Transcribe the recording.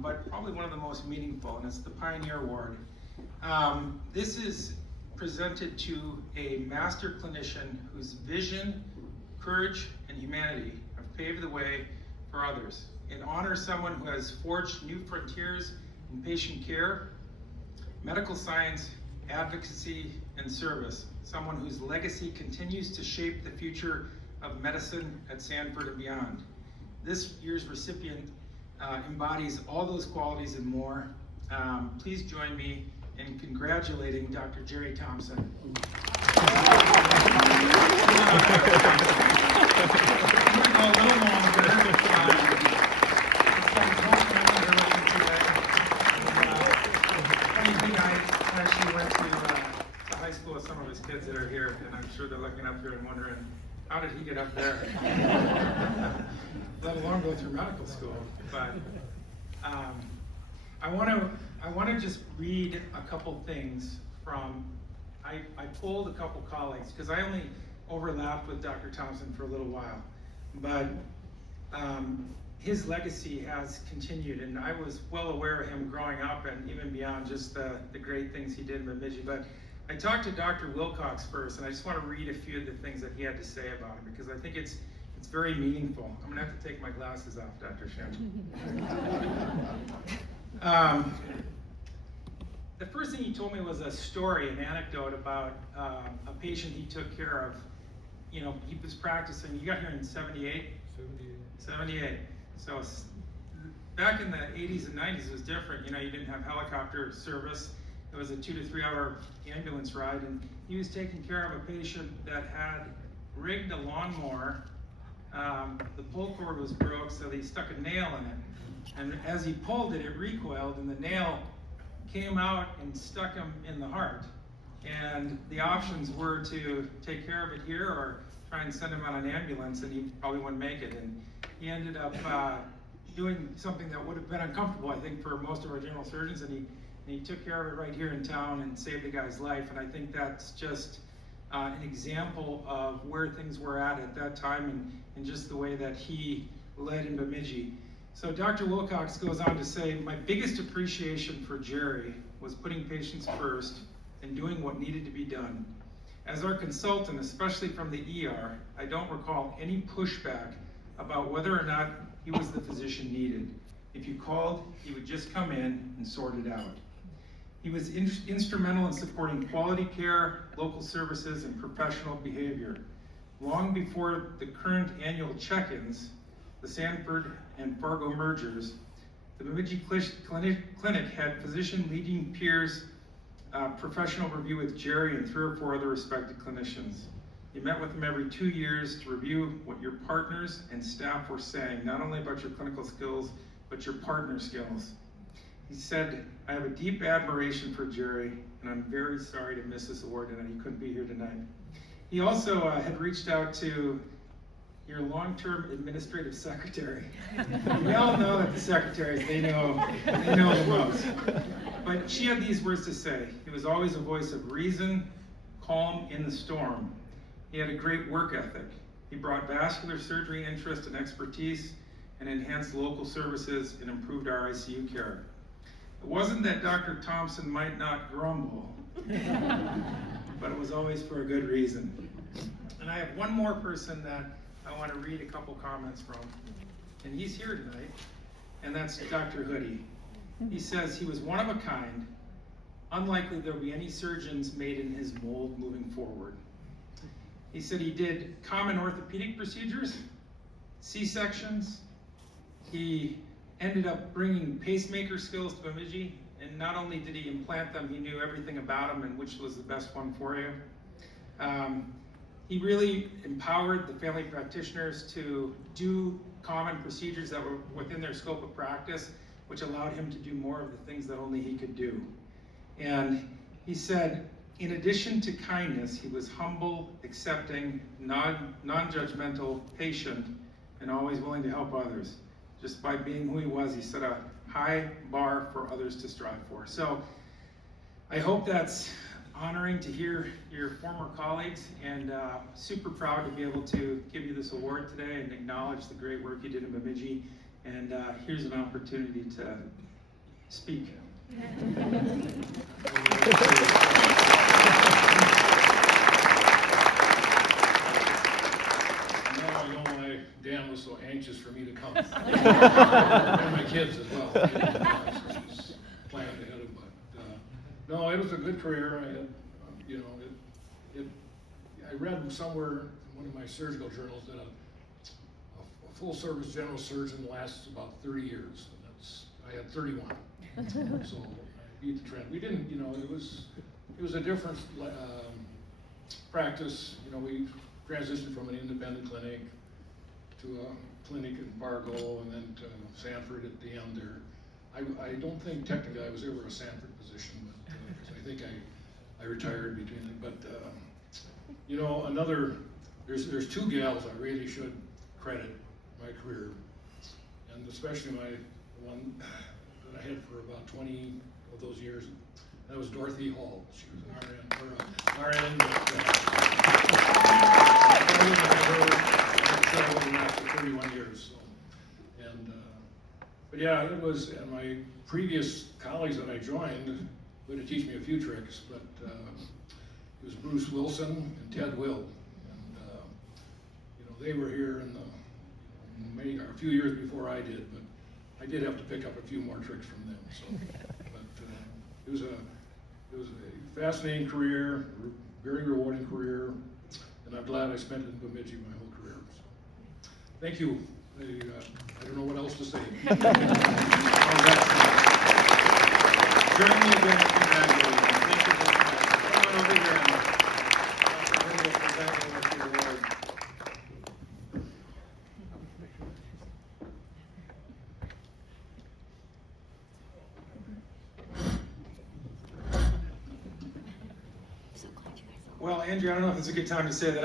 but probably one of the most meaningful, and it's the Pioneer Award. This is presented to a master clinician whose vision, courage, and humanity have paved the way for others. It honors someone who has forged new frontiers in patient care, medical science, advocacy, and service. Someone whose legacy continues to shape the future of medicine at Sanford and beyond. This year's recipient embodies all those qualities and more. Please join me in congratulating Dr. Jerry Thompson. I'm going to go a little longer. Funny thing, I actually went to high school with some of his kids that are here, and I'm sure they're looking up here and wondering, how did he get up there? Let alone go through medical school. But I want to just read a couple things from. I pulled a couple colleagues because I only overlapped with Dr. Thompson for a little while, but his legacy has continued, and I was well aware of him growing up and even beyond just the great things he did in Bemidji. But I talked to Dr. Wilcox first, and I just want to read a few of the things that he had to say about him because I think it's very meaningful. I'm going to have to take my glasses off, Dr. Shen. The first thing he told me was a story, an anecdote about a patient he took care of. You know, he was practicing. You got here in 78? 78. So back in the 80s and 90s, it was different. You know, you didn't have helicopter service. It was a 2 to 3 hour ambulance ride, and he was taking care of a patient that had rigged a lawnmower. The pull cord was broke, so they stuck a nail in it. And as he pulled it, it recoiled, and the nail came out and stuck him in the heart. And the options were to take care of it here or try and send him on an ambulance, and he probably wouldn't make it. And he ended up doing something that would have been uncomfortable, I think, for most of our general surgeons, and he took care of it right here in town and saved the guy's life. And I think that's just an example of where things were at that time and just the way that he led in Bemidji. So Dr. Wilcox goes on to say, my biggest appreciation for Jerry was putting patients first and doing what needed to be done. As our consultant, especially from the ER, I don't recall any pushback about whether or not he was the physician needed. If you called, he would just come in and sort it out. He was instrumental in supporting quality care, local services, and professional behavior. Long before the current annual check-ins, the Sanford and Fargo mergers, the Bemidji Clinic had physician leading peers professional review with Jerry and 3 or 4 other respected clinicians. You met with him every 2 years to review what your partners and staff were saying, not only about your clinical skills, but your partner skills. He said, I have a deep admiration for Jerry, and I'm very sorry to miss this award and that he couldn't be here tonight. He also had reached out to your long-term administrative secretary. We all know that the secretaries, they know the most. But she had these words to say. He was always a voice of reason, calm in the storm. He had a great work ethic. He brought vascular surgery interest and expertise and enhanced local services and improved our ICU care. It wasn't that Dr. Thompson might not grumble, but it was always for a good reason. And I have one more person that I want to read a couple comments from, and he's here tonight, and that's Dr. Hoodie. He says he was one of a kind, unlikely there will be any surgeons made in his mold moving forward. He said he did common orthopedic procedures, C-sections. He ended up bringing pacemaker skills to Bemidji, and not only did he implant them, he knew everything about them and which was the best one for you. He really empowered the family practitioners to do common procedures that were within their scope of practice, which allowed him to do more of the things that only he could do. And he said, in addition to kindness, he was humble, accepting, non-judgmental, patient, and always willing to help others. Just by being who he was, he set a high bar for others to strive for. So I hope that's honoring to hear your former colleagues, and super proud to be able to give you this award today and acknowledge the great work you did in Bemidji. And here's an opportunity to speak. Dan was so anxious for me to come. And my kids as well. This planned ahead of, but no, it was a good career. I had, I read somewhere in one of my surgical journals that a full service general surgeon lasts about 30 years. And I had 31. So I beat the trend. We didn't, it was a different practice. We transitioned from an independent clinic to a clinic in Fargo and then to Sanford at the end there. I don't think technically I was ever a Sanford physician, but I think I retired between them. But there's two gals I really should credit my career, and especially the one that I had for about 20 of those years. That was Dorothy Hall. She was an RN, for 31 years. So. And but yeah, it was, and my previous colleagues that I joined were to teach me a few tricks, but it was Bruce Wilson and Ted Will, and they were here in a few years before I did, but I did have to pick up a few more tricks from them. So, but it was a fascinating career, very rewarding career, and I'm glad I spent it in Bemidji my whole career. So, thank you. I don't know what else to say. Join me again in congratulating. Thank you very much. Come on over here and we'll present you with the award. Well, Andrew, I don't know if it's a good time to say that